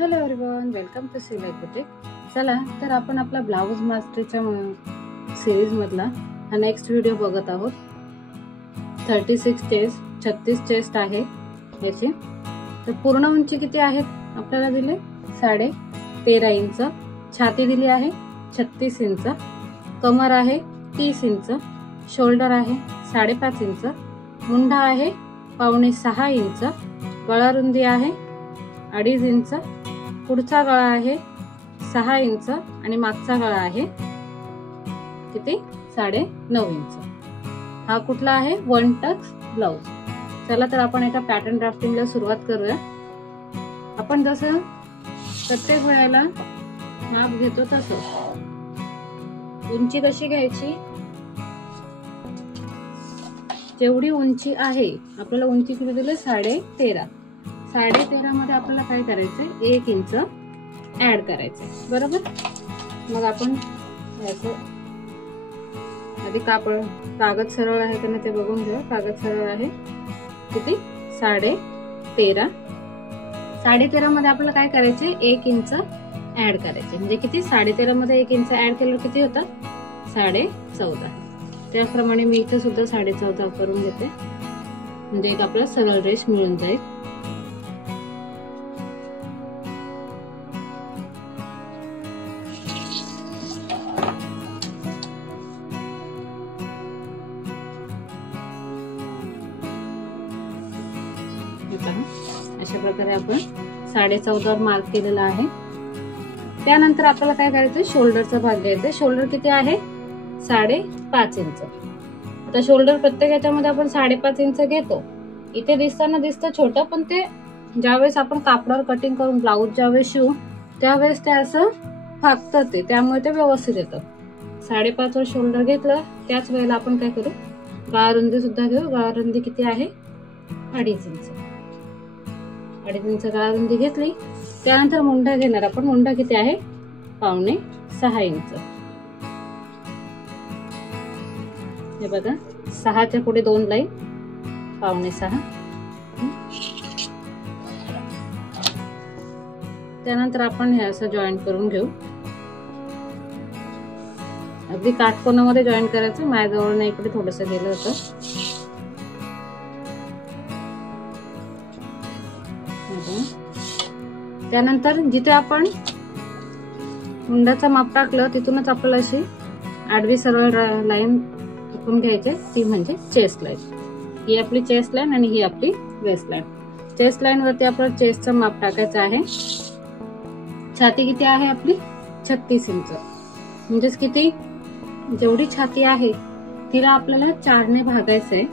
Hello everyone, welcome to सिलाई boutique. चला तर आपण आपला ब्लाऊज मास्टरीच्या सिरीज मधला हा नेक्स्ट व्हिडिओ बघत आहोत. 36 चेस्ट 36 चेस्ट आहे याची. तर पूर्ण उंची किती आहे आपल्याला दिले 13.5 इंच. छाती दिली आहे 36 इंच. कमर आहे 30 इंच. शोल्डर आहे 5.5 इंच. मुंढा आहे 5.25 इंच. गळा रुंदी आहे 2.5 इंच. पुढचा गळा आहे 6 इंच आणि मागचा गळा आहे किती 9.5 इंच. हा कुठला आहे 1 टक्स ब्लाउज. चला तर आपण एका पॅटर्न ड्राफ्टिंगला सुरुवात करूया. आपण जसं प्रत्येक वेळेला माप घेतो तसं उंची कशी घ्यायची, जेवढी उंची आहे आपल्याला उंची किती दिली 13.5. 13.5 मध्ये आपल्याला काय करायचंय 1 इंच ऍड करायचंय, बरोबर. मग आपण याचं आधी कागद सरळ आहे का नाही ते बघून घेऊ. कागद सरळ आहे किती 13.5. 13.5 मध्ये आपल्याला काय करायचंय 1 इंच ऍड करायचे. म्हणजे किती 13.5 मध्ये 1 इंच ऍड केलं किती होतं 14.5. त्याप्रमाणे मी इथं सुद्धा 14.5 करून घेते. म्हणजे एक आपला सरळ रेष मिळून जाईल. अशा प्रकारे आपण 14.5 मार्क केलेला आहे. त्यानंतर आपल्याला काय करायचं शोल्डरचा भाग घ्यायचा. शोल्डर किती आहे 5.5 इंच. आता शोल्डर प्रत्येक याच्यामध्ये आपण 5.5 इंच घेतो. इथे दिसतं छोटं, पण ते ज्यावेळेस आपण कापडावर कटिंग करून ब्लाऊज ज्यावेळेस शिवू त्यावेळेस ते असं फाकतं ते, त्यामुळे ते व्यवस्थित येतं. 5.5 वर शोल्डर घेतलं. त्याच वेळेला आपण काय करू गळा रुंदी सुद्धा घेऊ. गळा रुंदी किती आहे 2.5 इंच. 2.5 इंच गळा रुंदी घेतली. त्यानंतर मुंढा घेणार आपण. मुंढा किती आहे 5.25 इंच. हे बघा 6च्या पुढे 2 लाईन 5.25. त्यानंतर आपण हे असं जॉईंट करून घेऊ. अगदी काटकोनामध्ये जॉईंट करायचं. माझ्याजवळ नाही, इकडे थोडस गेलं होतं. त्यानंतर जिथे आपण मुंडाचा माप टाकलं तिथूनच आपल्याला अशी आडवी सरळ लाईन टाकून घ्यायची. ती म्हणजे चेस्ट लाईन. ही आपली चेस्ट लाईन आणि ही आपली वेस्ट लाईन. चेस्ट लाईन वरती आपल्याला चेस्टचं माप टाकायचं आहे. छाती किती आहे आपली 36 इंच. म्हणजेच किती जेवढी छाती आहे तिला आपल्याला 4 ने भागायचंय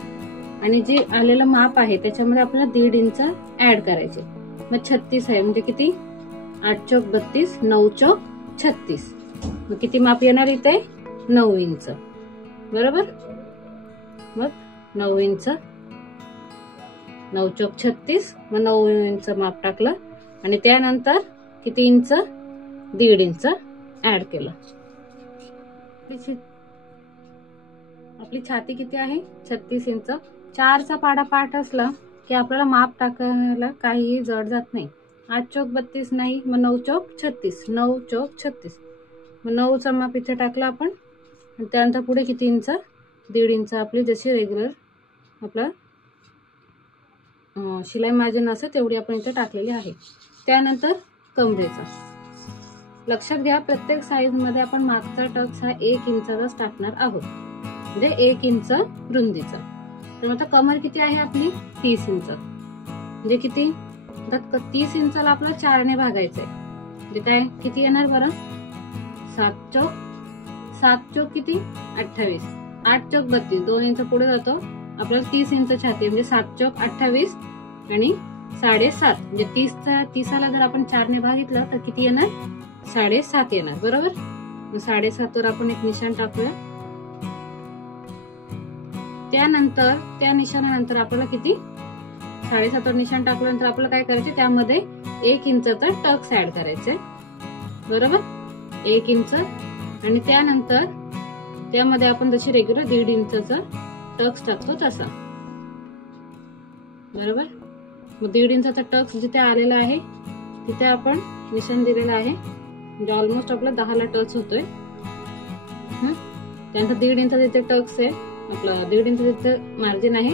आणि जे आलेलं माप आहे त्याच्यामध्ये आपल्याला 1.5 इंच ऍड करायचे. मग 36 आहे म्हणजे किती 8 चौक 32 9 चौक 36. मग किती माप येणार इथे 9 इंच, बरोबर. मग 9 इंच 9 चौक 36. मग 9 इंच माप टाकलं आणि त्यानंतर किती इंच 1.5 इंच ऍड केलं. आपली छाती किती आहे 36 इंच. 4चा पाठ असला की आपल्याला माप टाकायला काहीही जड जात नाही. 8 चौक 32 नाही, मग 9 चौक 36. 9 चौक 36. मग 9चा माप इथे टाकला आपण. त्यानंतर पुढे किती इंच 1.5 इंच आपली जशी रेग्युलर आपला शिलाई मार्जिन असते तेवढी आपण इथे टाकलेली आहे. त्यानंतर कमरेचा लक्षात घ्या. प्रत्येक साईज मध्ये आपण मागचा टक्स हा 1 इंचाचाच टाकणार आहोत. म्हणजे 1 इंच रुंदीचा. तर आता कमर किती आहे आपली 30 इंच. म्हणजे किती 30 इंचाला आपल्याला 4 ने भागायचंय. म्हणजे काय किती येणार बरं 7 चौक किती 28. 8 चौक 32 2 इंच पुढे जातो. आपल्याला 30 इंच छाती म्हणजे 7 चौक 28 आणि 7.5 म्हणजे 30ला जर आपण 4 ने भागितलं तर किती येणार 7.5 येणार, बरोबर. मग 7.5 वर आपण एक निशाण टाकूया. त्यानंतर त्या निशाणानंतर आपल्याला किती 7.5 वर निशाण टाकल्यानंतर आपल्याला काय करायचे त्यामध्ये 1 इंचचा टक्स ऍड करायचे, बरोबर. 1 इंच आणि त्यानंतर त्यामध्ये आपण जशी रेग्युलर 1.5 इंचचा टक्स टाकतो तसा, बरोबर. मग 1.5 इंचाचा टक्स जिथे आलेला आहे तिथे आपण निशाण दिलेला आहे, म्हणजे ऑलमोस्ट आपला 10ला टच होतोय. त्यानंतर 1.5 इंच तिथे टक्स आहे, आपलं 1.5 इंच तिथे मार्जिन आहे,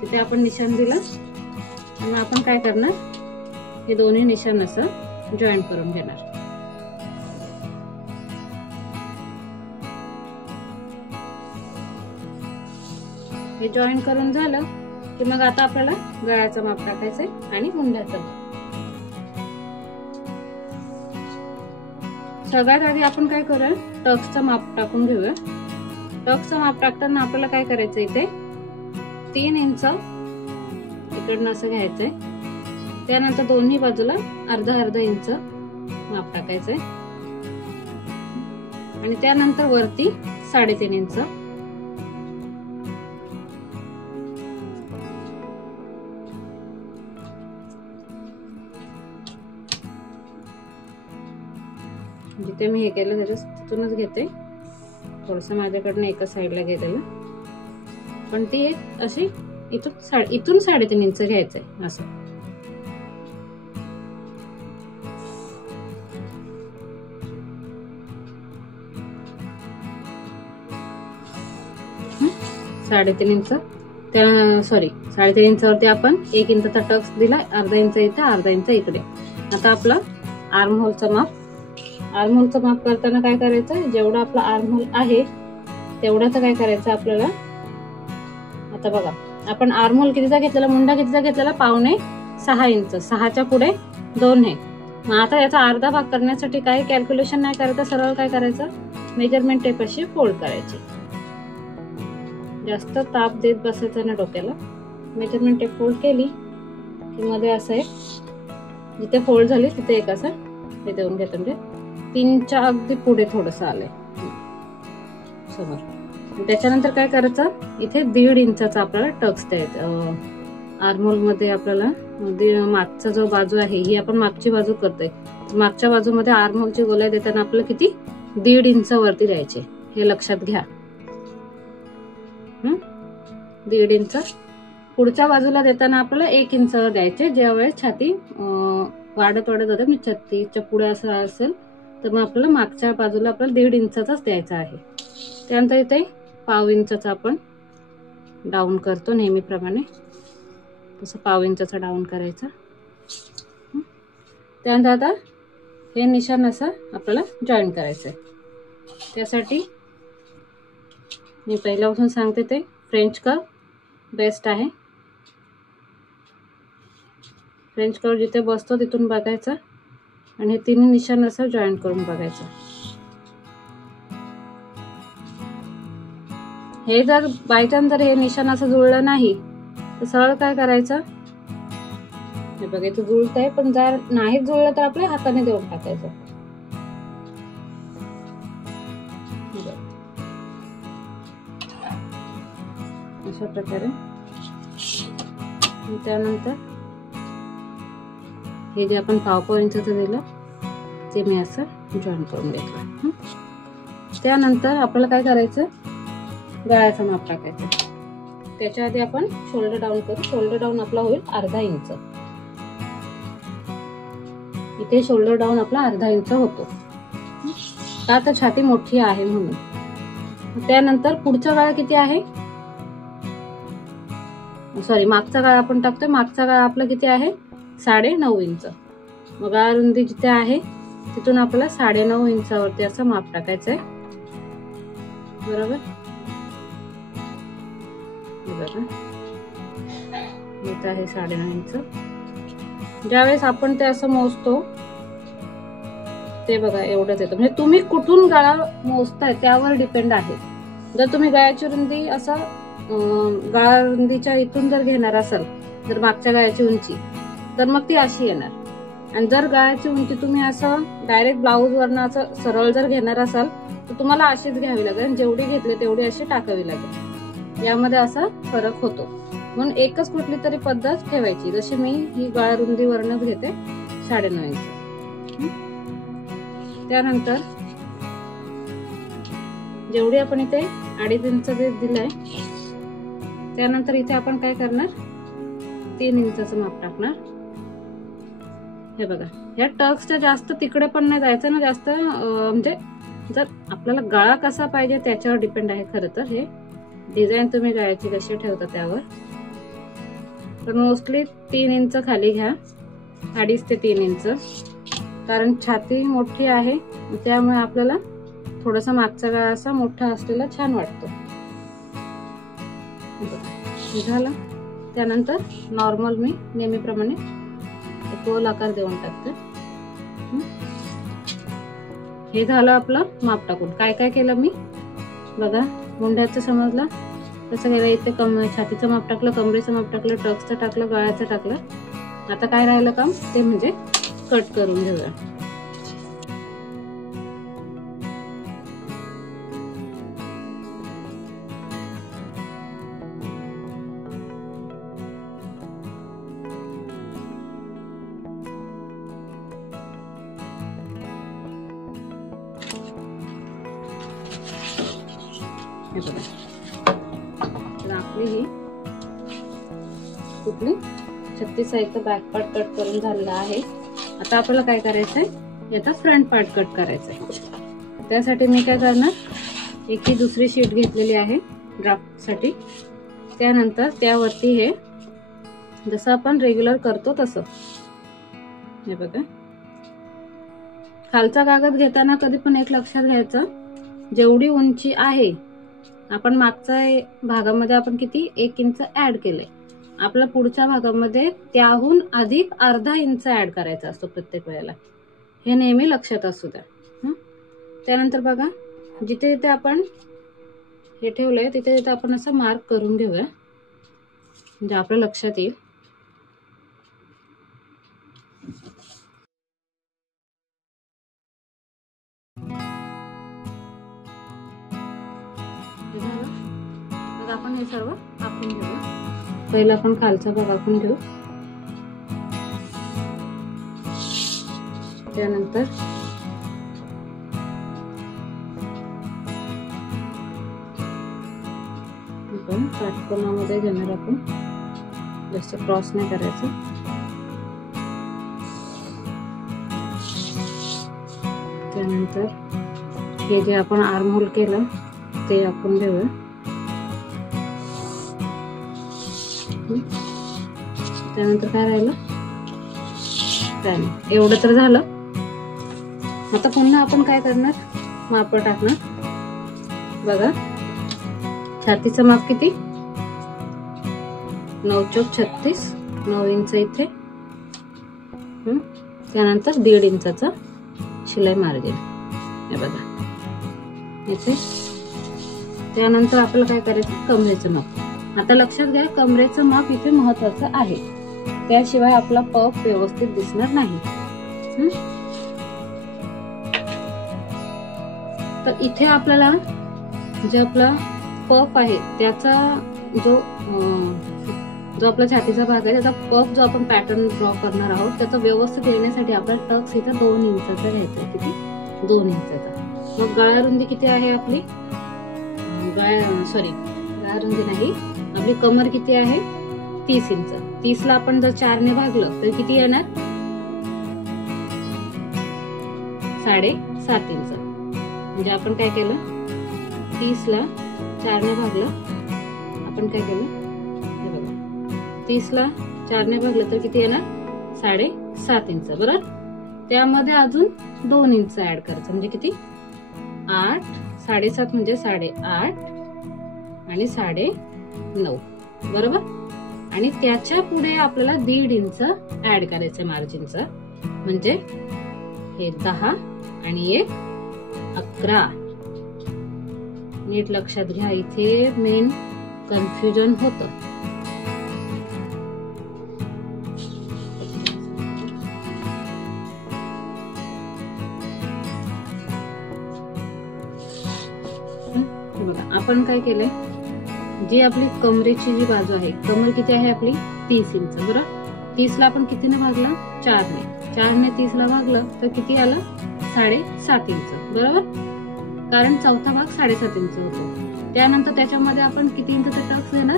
तिथे आपण निशाण दिलं. आणि आपण काय करणार, हे दोन्ही निशाण असं जॉईंट करून घेणार. हे जॉईंट करून झालं की मग आता आपल्याला गळ्याचं माप टाकायचंय आणि मुंड्याचं माप. सगळ्यात आधी आपण काय करूया, टक्सचं माप टाकून घेऊया. टक्सचं माप टाकताना आपल्याला काय करायचं, इथे 3 इंच इकडनं असं घ्यायचंय. त्यानंतर दोन्ही बाजूला अर्धा इंच माप टाकायचंय आणि त्यानंतर वरती 3.5 इंच. जिथे मी हे केलं त्याच्यातूनच घेते, थोडस माझ्याकडनं एका साईडला गेलेलं, पण ती एक अशी इथून 3.5 इंच घ्यायचंय असं. साडेतीन इंच, त्या सॉरी 3.5 इंचावरती आपण 1 इंचचा टक्स दिला, अर्धा इंच इथे अर्धा इंच इकडे. आता आपलं आर्म होलचं माप, आर्म होलचं माप करताना काय करायचं, जेवढा आपला आर्म होल आहे तेवढाच काय करायचं आपल्याला. आता बघा आपण आर्म होल कितीचा घेतलेला, मुंडा कितीचा घेतलेला, 5.5 इंच, 6च्या पुढे 2 आहे. मग आता याचा अर्धा भाग करण्यासाठी काही कॅल्क्युलेशन नाही करायचं, सरळ काय करायचं, मेजरमेंट टेप अशी फोल्ड करायची. जास्त ताप देत बसायचं ना डोक्याला. मेजरमेंट टेप फोल्ड केली की मध्ये असं एक जिथे फोल्ड झाली तिथे एक असं हे देऊन घेतो, म्हणजे 3च्या अगदी पुढे थोडस आलंय समोर. त्याच्यानंतर काय करायचं, इथे 1.5 इंचाचा आपल्याला टक्स द्यायचा. आर्महोल मध्ये आपल्याला मागचा जो बाजू आहे ही आपण मागची बाजू करतोय, मागच्या बाजूमध्ये आर्महोलची गोलाई देताना आपल्याला किती 1.5 इंच वरती द्यायचे, हे लक्षात घ्या. 1.5 इंच. पुढच्या बाजूला देताना आपल्याला 1 इंच द्यायचे. ज्यावेळेस छाती वाढत जाते, म्हणजे छातीच्या पुढे असं असेल तर मग आपल्याला मागच्या बाजूला आपल्याला 1.5 इंचाचाच द्यायचा आहे. त्यानंतर इथे 1/2 इंचाचा आपण डाऊन करतो नेहमीप्रमाणे, तसं 1/2 इंचाचा डाऊन करायचा. त्यानंतर आता हे निशाण असं आपल्याला जॉईन करायचंय. त्यासाठी मी पहिल्यापासून सांगते ते फ्रेंच कर्व बेस्ट आहे. फ्रेंच कर्व जिथे बसतो तिथून बघायचा आणि हे तिन्ही निशाण असं जॉईन करून बघायचं. हे जर बाय चान्स जर हे निशाण असं जुळलं नाही तर सरळ काय करायचं, हे बघा इथं जुळत आहे, पण जर नाही जुळलं तर आपल्या हाताने देऊन टाकायचं. अशा प्रकारे. त्यानंतर हे जे आपण 1/2 इंचाचं दिलं ते मी असं जॉईन करून घेतलं. त्यानंतर आपल्याला काय करायचं, गळ्याचं माप टाकायचं. त्याच्या आधी आपण शोल्डर डाऊन करू. शोल्डर डाऊन आपला होईल अर्धा इंच. इथे शोल्डर डाऊन आपला अर्धा इंच होतो, का तर छाती मोठी आहे म्हणून. त्यानंतर पुढचा गळा किती आहे, सॉरी मागचा गळा आपण टाकतोय, मागचा गळा आपला किती आहे 9.5 इंच. मग गळा रुंदी जिथे आहे तिथून आपल्याला 9.5 इंचावरती असं माप टाकायचंय. बरोबर, बघा इथं आहे 9.5 इंच. ज्यावेळेस आपण ते असं मोजतो ते बघा एवढंच येतं. म्हणजे तुम्ही कुठून गळा मोजताय त्यावर डिपेंड आहे. जर तुम्ही गळ्याची रुंदी असं गळा रुंदीच्या इथून जर घेणार असाल, जर मागच्या गळ्याची उंची, तर मग ती अशी येणार. आणि जर गळ्याची उंची तुम्ही असं डायरेक्ट ब्लाऊज वरनं असं सरळ जर घेणार असाल तर तुम्हाला अशीच घ्यावी लागेल. जेवढी घेतली तेवढी अशी टाकावी लागेल. यामध्ये असा फरक होतो. म्हणून एकच कुठली तरी पद्धत ठेवायची. जशी मी ही गळा रुंदी वरनच घेते 9.5 इंच. त्यानंतर जेवढी आपण इथे 2.5 इंच दिलंय, त्यानंतर इथे आपण काय करणार, 3 इंचाचं माप टाकणार. हे बघा, ह्या टक्सच्या जास्त तिकडे पण नाही जायचं ना जास्त, म्हणजे जर आपल्याला गळा कसा पाहिजे त्याच्यावर डिपेंड आहे खरं तर. हे डिझाईन तुम्ही गळ्याची कशी ठेवता त्यावर. तर मोस्टली 3 इंच खाली घ्या, 2.5 ते 3 इंच, कारण छाती मोठी आहे त्यामुळे आपल्याला थोडासा मागचा गळा असा मोठा असलेला छान वाटतो. झालं. त्यानंतर नॉर्मल मी नेहमीप्रमाणे गोल आकार देऊन टाकते. हे झालं आपलं माप टाकून. काय काय केलं मी बघा, मुंड्याचं समजलं कसं केलं. इथे छातीचं माप टाकलं, कमरेचं माप टाकलं, टक्सचं टाकलं, गळ्याचं टाकलं. आता काय राहिलं काम ते म्हणजे कट करून घेऊया. तर आपली ही कुठली 36 एक बॅक पार्ट कट करून झालेला आहे. आता आपल्याला काय करायचंय, याचा फ्रंट पार्ट कट करायचा आहे. त्यासाठी मी काय करणार, एक ही दुसरी शीट घेतलेली आहे ड्राफ्ट साठी. त्यानंतर त्यावरती हे जसं आपण रेग्युलर करतो तसं, हे बघा, खालचा कागद घेताना कधी पण एक लक्षात घ्यायचं, जेवढी उंची आहे आपण मागच्या भागामध्ये आपण किती 1 इंच ऍड केलंय, आपल्या पुढच्या भागामध्ये त्याहून अधिक अर्धा इंच ऍड करायचा असतो प्रत्येक वेळेला. हे नेहमी लक्षात असू द्या. त्यानंतर बघा, जिथे जिथे आपण हे ठेवलंय तिथे तिथे आपण असं मार्क करून घेऊया, म्हणजे आपल्या लक्षात येईल. मग आपण हे सर्व आखून घेऊया. पहिला आपण खालचा भाग आखून घेऊ. त्यानंतर आपण काटकोनामध्ये घेणार, आपण जास्त क्रॉस नाही करायचं. त्यानंतर हे जे आपण आर्म होल केलं ते आपण घेऊया. त्यानंतर काय राहिलं, काय नाही, एवढं तर झालं. आता पुन्हा आपण काय करणार, माप टाकणार. बघा, छातीचं माप किती, 9 चौक 36, 9 इंच इथे. त्यानंतर 1.5 इंचाचा शिलाई मार्जिन, हे बघा इथे. त्यानंतर आपल्याला काय करायचं, कमरेचं माप. आता लक्षात घ्या, कमरेचं माप इथे महत्वाचं आहे, त्याशिवाय आपला पफ व्यवस्थित दिसणार नाही. तर इथे आपल्याला जे आपला पफ आहे त्याचा जो आपला छातीचा भाग आहे त्याचा पफ जो आपण पॅटर्न ड्रॉ करणार आहोत त्याचा व्यवस्थित येण्यासाठी आपल्याला टक्स इथं 2 इंचाचा घ्यायचा आहे. किती, 2 इंचाचा. मग गळा रुंदी किती आहे आपली, गळा रुंदी नाही, आपली कमर किती आहे 30 इंच. 30 ला आपण जर 4 ने भागलं तर किती येणार, 7.5 इंच. म्हणजे आपण काय केलं, 30 ला 4 ने भागलं, आपण काय केलं, हे बघा, 30 ला 4 ने भागलं तर किती येणार, 7.5 इंच. बरोबर. त्यामध्ये अजून 2 इंच ऍड करायचं, म्हणजे किती, 8. 7.5 म्हणजे 8.5 आणि 9.5. बरोबर. आणि त्याच्या पुढे आपल्याला 1.5 इंच ऍड करायचं मार्जिनचं, म्हणजे हे 10 आणि 1 11. नीट लक्षात घ्या, इथे मेन कन्फ्युजन होतं. बघा, आपण काय केलंय, जी आपली कमरेची जी बाजू आहे, कमर किती आहे आपली 30 इंच. बरोबर. 30 ला आपण कितीने भागला, 4 ने. 4 ने 30 ला भागलं तर किती आलं, 7.5 इंच. बरोबर. कारण चौथा भाग 7.5 इंच होतो. त्यानंतर त्याच्यामध्ये आपण किती इंचचा टक्स घेणार,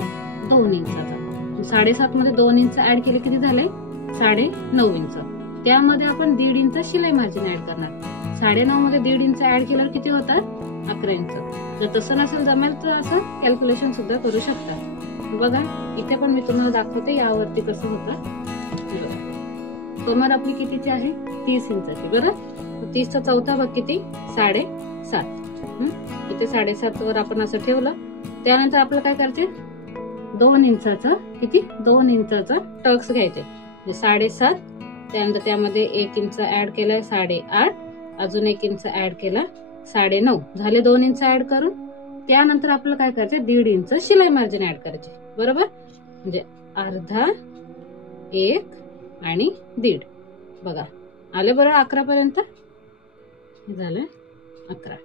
2 इंचाचा. 7.5 मध्ये 2 इंच ऍड केले किती झाले, 9.5 इंच. त्यामध्ये आपण 1.5 इंच शिलाई मार्जिन ऍड करणार। 9.5 मध्ये 1.5 इंच ऍड केल्यावर किती होतात 11 इंच। जर तसं नसेल जमेल तर असं कॅल्क्युलेशन सुद्धा करू शकता। बघा इथे पण मी तुम्हाला दाखवते यावरती कसं होतं। कमर आपली कितीची आहे 30 इंचाची बरं। 30 चा चौथा भाग किती 7.5। इथे 7.5 वर आपण असं ठेवलं। त्यानंतर आपल्याला काय करायचे 2 इंचाचा किती 2 इंचाचा टक्स घ्यायचे म्हणजे 7.5। त्यानंतर त्यामध्ये 1 इंच ऍड केलाय 8.5, अजून 1 इंच ऍड केला 9.5 झाले 2 इंच ऍड करून। त्यानंतर आपल्याला काय करायचे 1.5 इंच शिलाई मार्जिन ऍड करायचे बरोबर। म्हणजे अर्धा 1 आणि 1.5 बघा आले बरोबर 11 पर्यंत झालं 11।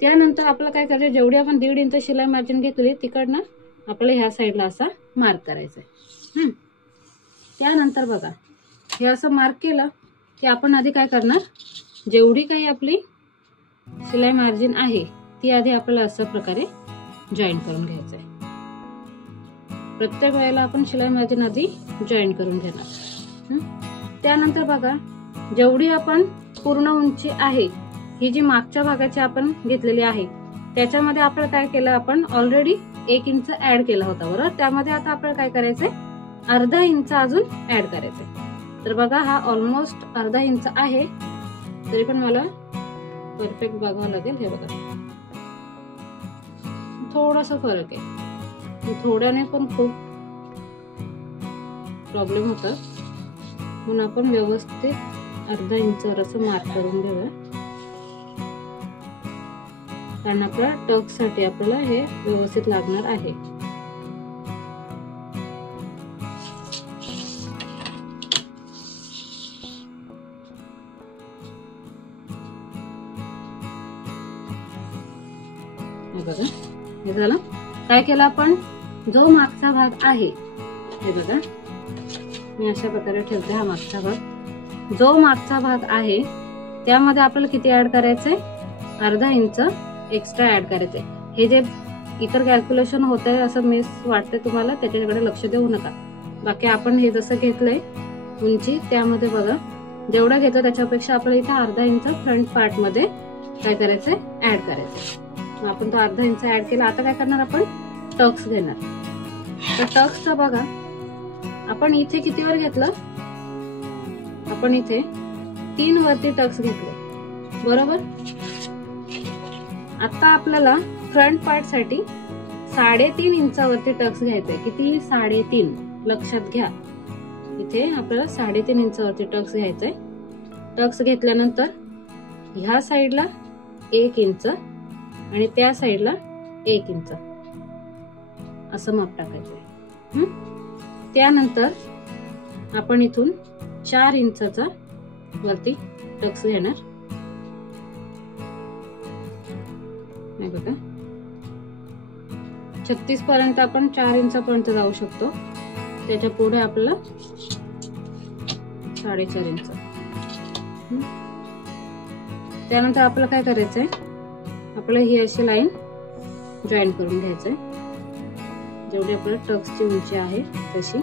त्यानंतर आपल्याला काय करायचं जेवढी आपण 1.5 इंच शिलाई मार्जिन घेतली तिकडनं आपल्याला ह्या साईडला असा मार्क करायचा आहे। त्यानंतर बघा हे असं मार्क केलं की आपण आधी काय करणार जेवढी काही आपली शिलाई मार्जिन आहे ती आधी आपल्याला अशा प्रकारे जॉईन करून घ्यायचं आहे। प्रत्येक वेळेला आपण शिलाई मार्जिन आधी जॉईन करून घेणार। त्यानंतर बघा जेवढी आपण पूर्ण उंची आहे ही जी मागच्या भागाची आपण घेतलेली आहे त्याच्यामध्ये आपण काय केलं आपण ऑलरेडी 1 इंच ऍड केला होता बरोबर। त्यामध्ये आता आपल्याला काय करायचंय अर्धा इंच अजून ऍड करायचंय। तर बघा हा ऑलमोस्ट अर्धा इंच आहे तरी पण मला परफेक्ट बघावं लागेल। हे बघा थोडासा फरक आहे थोड्याने पण खूप प्रॉब्लेम होता म्हणून आपण व्यवस्थित अर्धा इंचावर असं मार्क करून घेऊया कारण आपल्या टक्स साठी आपल्याला हे व्यवस्थित लागणार आहे। बघा हे झालं। काय केलं आपण जो मागचा भाग आहे हे बघा मी अशा प्रकारे ठेवते। हा मागचा भाग जो मागचा भाग आहे त्यामध्ये आपल्याला किती ऍड करायचंय अर्धा इंच एक्स्ट्रा ऍड करायचंय। हे जे इतर कॅल्क्युलेशन होत आहे असं मिस वाटतंय तुम्हाला त्याच्याकडे लक्ष देऊ नका। बाकी आपण हे जसं घेतलंय उंची त्यामध्ये बघा जेवढा घेतलं त्याच्यापेक्षा आपल्याला इथे अर्धा इंच फ्रंट पार्ट मध्ये काय करायचंय ऍड करायचंय। आपण तो अर्धा इंच ऍड केला। आता काय करणार आपण टक्स घेणार। तर टक्सचं बघा आपण इथे कितीवर घेतलं आपण इथे 3 वरती टक्स घेतले बरोबर। आता आपल्याला फ्रंट पार्ट साठी 3.5 इंचावरती टक्स घ्यायचंय। किती 3.5 लक्षात घ्या इथे आपल्याला 3.5 इंचावरती टक्स घ्यायचंय। टक्स घेतल्यानंतर ह्या साईडला 1 इंच आणि त्या साईडला 1 इंच असं माप टाकायचंय। त्यानंतर आपण इथून 4 इंचाचा वरती टक्स घेणार। बघा 36 पर्यंत आपण 4 इंचापर्यंत जाऊ शकतो। त्याच्या पुढे आपल्याला 4.5 इंच। त्यानंतर आपल्याला काय करायचंय आपल्याला ही अशी लाईन जॉईन करून घ्यायचंय जेवढी आपल्याला टक्सची उंची आहे तशी।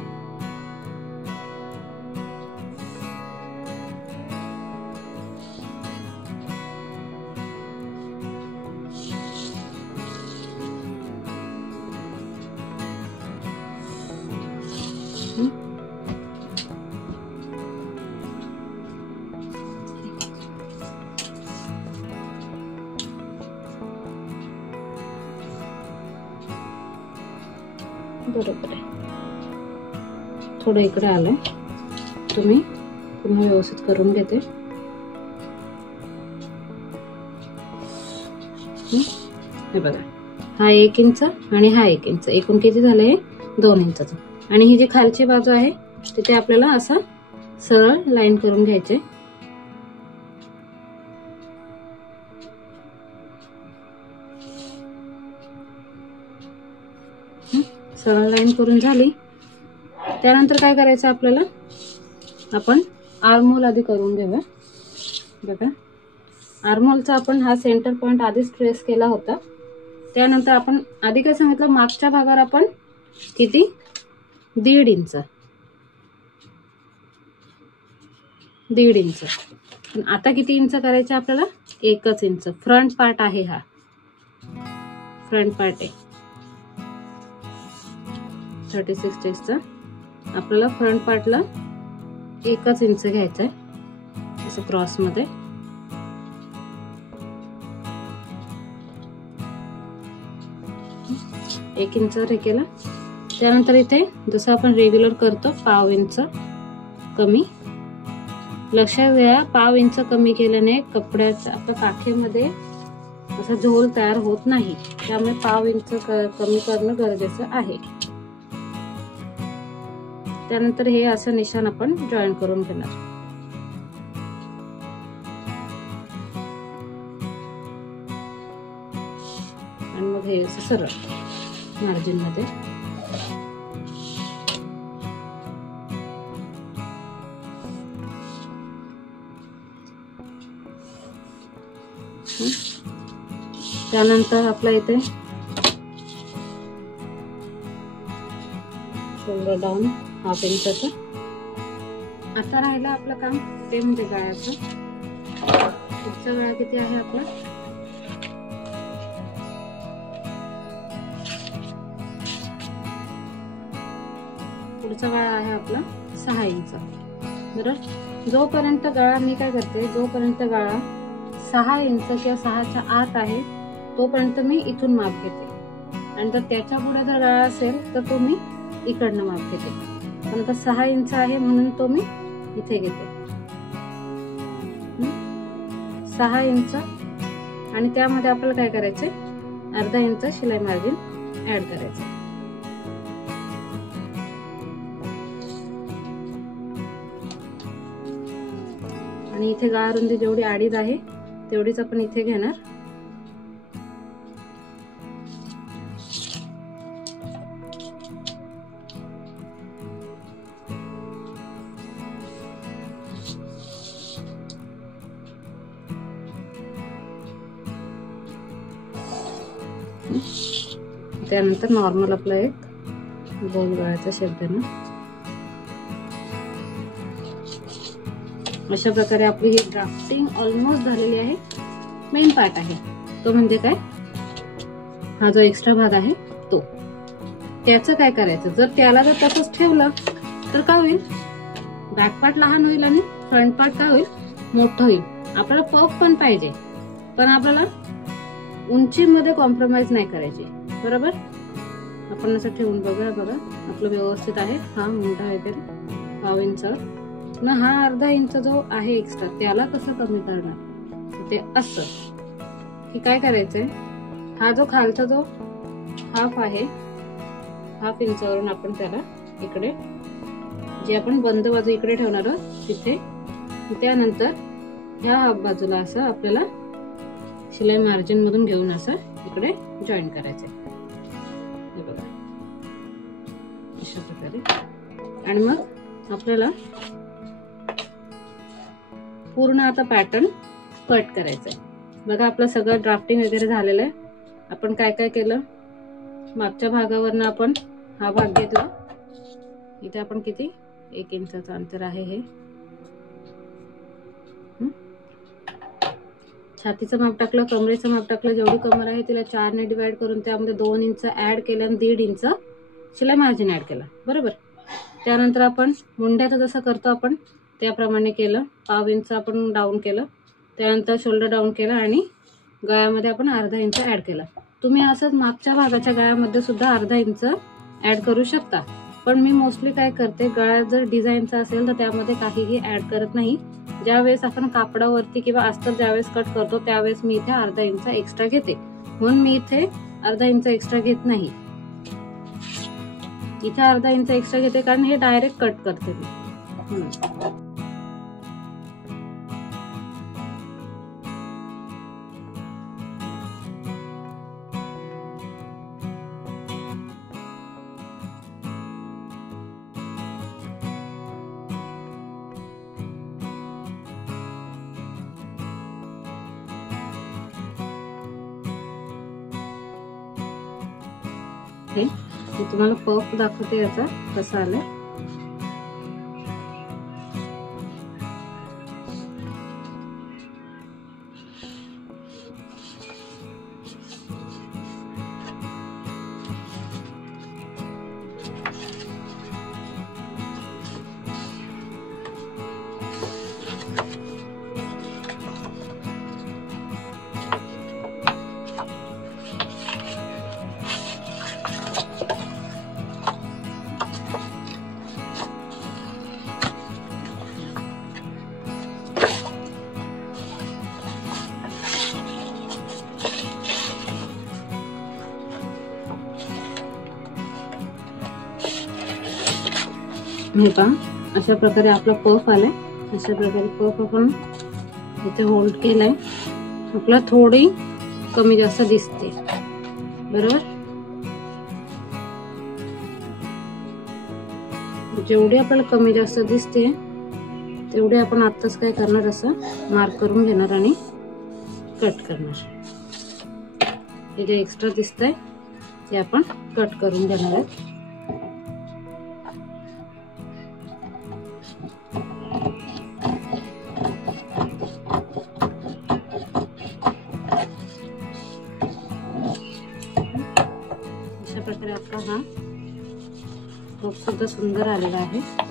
बरोबर आहे थोडं इकडे आलंय तुम्ही पुन्हा व्यवस्थित करून घेते। हे बघा हा 1 इंच आणि हा 1 इंच एकूण किती झालंय 2 इंचाचं। आणि ही जी खालची बाजू आहे तिथे आपल्याला असं सरळ लाईन करून घ्यायचे। सरळ लाईन करून झाली। त्यानंतर काय करायचं आपल्याला आपण आर्महोल आधी करून घेऊया। बघा आर्महोलचा आपण हा सेंटर पॉइंट आधीच ट्रेस केला होता। त्यानंतर आपण आधी काय सांगितलं मागच्या भागावर आपण किती 1.5 इंच 1.5 इंच. पण आता किती इंच करायचे आपल्याला? 1 इंच. फ्रंट पार्ट आहे हा, फ्रंट पार्ट आहे 36 स्टेजचा. आपल्याला फ्रंट पार्टला 1 इंच घ्यायचं आहे असं क्रॉस मध्ये. एक इंचावर हे केलं. त्यानंतर इथे जसं आपण रेग्युलर करतो 1/2 इंच कमी. लक्षात घ्या 1/2 इंच कमी केल्याने कपड्याच्या आपल्या काखेमध्ये असा झोल तयार होत नाही, त्यामुळे 1/2 इंच कमी करणं गरजेचं आहे. त्यानंतर हे असं निशाण आपण जॉईन करून घेणार. आणि मग हे असं सरळ मार्जिन मध्ये. त्यानंतर आपल्या इथे शोल्डर डाऊन 1/2 इंचाचं. आता राहिलं आपलं काम ते म्हणजे गळ्याचं. पुढचा गळा किती आहे आपला? पुढचा गळा आहे आपला 6 इंच. बरोबर. जोपर्यंत गळा मी काय करते, जोपर्यंत गळा 6 इंच किंवा 6च्या आत आहे तोपर्यंत मी इथून माप घेते. आणि जर त्याच्या पुढे जर गळा असेल तर तो मी इकडनं माप घेते. पण आता 6 इंच आहे म्हणून तो मी इथे घेते. 6 इंच. आणि त्यामध्ये आपल्याला काय करायचंय, 1/2 इंच शिलाई मार्जिन ऍड करायचं. आणि इथे गळा रुंदी जेवढी 2.5 आहे तेवढीच आपण इथे घेणार. त्यानंतर नॉर्मल आपला एक गोल गळ्याचा शेप देणार. अशा प्रकारे आपली ही ड्राफ्टिंग ऑलमोस्ट झालेली आहे. मेन पार्ट आहे तो म्हणजे काय, हा जो एक्स्ट्रा भाग आहे तो. त्याचं काय करायचं, जर त्याला जर तसंच ठेवलं तर काय होईल, बॅक पार्ट लहान होईल आणि फ्रंट पार्ट काय होईल, मोठं होईल. आपल्याला पफ पण पाहिजे, पण आपल्याला उंचीमध्ये कॉम्प्रोमाइज नाही करायची. बरोबर. आपण असं ठेवून बघा आपलं व्यवस्थित आहे. हा मुंडा वगैरे 1/2 इंचावर. ना हा 1/2 इंच जो आहे एक्स्ट्रा त्याला कसं कमी करणार, ते असं की काय करायचंय, हा जो खालचा जो हाफ आहे 1/2 इंचावरून आपण त्याला इकडे जे आपण बंद बाजू इकडे ठेवणार आहोत तिथे. त्यानंतर ह्या हाफ बाजूला असं आपल्याला शिलाई मार्जिन मधून घेऊन असं इकडे जॉईन करायचंय. हे बघा अशा प्रकारे. आणि मग आपल्याला पूर्ण आता पॅटर्न कट करायचंय. बघा आपलं सगळं ड्राफ्टिंग वगैरे झालेलं आहे. आपण काय काय केलं, मागच्या भागावरनं आपण हा भाग घेतला. इथे आपण किती 1 इंचाचं अंतर आहे हे. छातीचं माप टाकलं, कमरेचं माप टाकलं. जेवढी कमर आहे तिला 4 ने डिवाइड करून त्यामध्ये 2 इंच ऍड केलं आणि 1.5 इंच शिलाई मार्जिन ऍड केला. बरोबर. त्यानंतर आपण मुंड्याचं जसं करतो आपण त्याप्रमाणे केलं. 1/2 इंच आपण डाऊन केलं. त्यानंतर शोल्डर डाऊन केला आणि गळ्यामध्ये आपण 1/2 इंच ऍड केला. तुम्ही असंच मागच्या भागाच्या गळ्यामध्ये सुद्धा 1/2 इंच ऍड करू शकता. पण मी मोस्टली काय करते, गळा जर डिझाईनचा असेल तर त्यामध्ये काहीही ऍड करत नाही. ज्यावेळेस आपण कापडावरती किंवा अस्तर ज्यावेळेस कट करतो त्यावेळेस मी इथे 1/2 इंच एक्स्ट्रा घेते. म्हणून मी इथे 1/2 इंच एक्स्ट्रा घेत नाही. इथे 1/2 इंच एक्स्ट्रा घेते कारण हे डायरेक्ट कट करते मी. मी तुम्हाला पफ दाखवते याचा कसा आलाय. हे पहा, अशा प्रकारे आपला पफ आलाय. अशा प्रकारे पफ आपण इथे होल्ड केलाय. आपला थोडी कमी जास्त दिसते, बरोबर. जेवढी आपल्याला कमी जास्त दिसते तेवढे आपण आत्ताच काय करणार, असं मार्क करून घेणार आणि कट करणार. हे जे एक्स्ट्रा दिसतंय ते आपण कट करून घेणार आहे. अशा प्रकारे आपला हा खूप सुद्धा सुंदर आलेला आहे.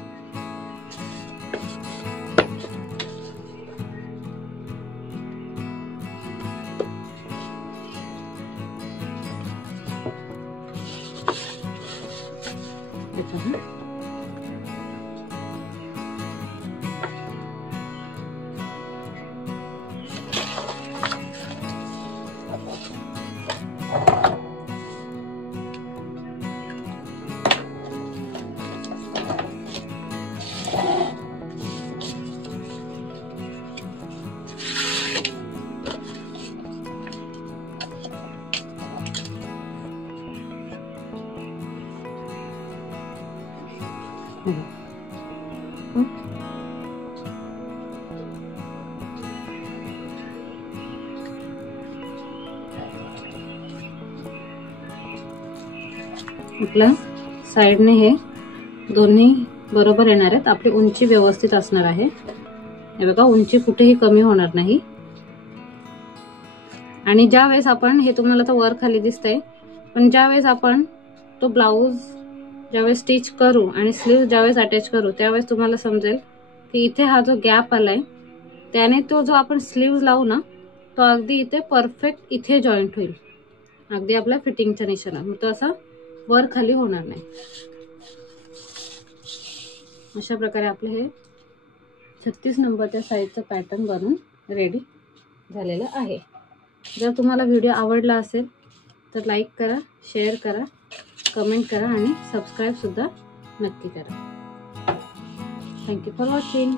आपलं साइडने हे दोन्ही बरोबर येणार आहेत. आपली उंची व्यवस्थित असणार आहे. हे बघा, उंची कुठेही कमी होणार नाही. आणि ज्या वेळेस आपण, हे तुम्हाला तर वर खाली दिसतंय, पण ज्या वेळेस आपण तो ब्लाऊज ज्यावेळेस स्टिच करू आणि स्लीव ज्यावेळेस अटॅच करू त्यावेळेस तुम्हाला समजेल की इथे हा जो गॅप आलाय त्याने तो जो आपण स्लीव्ज लावू ना तो अगदी इथे परफेक्ट इथे जॉईंट होईल, अगदी आपल्या फिटिंगच्या निशाणा. मग तो असा वर खाली होणार नाही. अशा प्रकारे आपले हे 36 नंबरच्या साईजचं पॅटर्न बनून रेडी झालेलं आहे. जर तुम्हाला व्हिडिओ आवडला असेल तर लाईक करा, शेअर करा, कमेंट करा आणि सबस्क्राईब सुद्धा नक्की करा. Thank you for watching.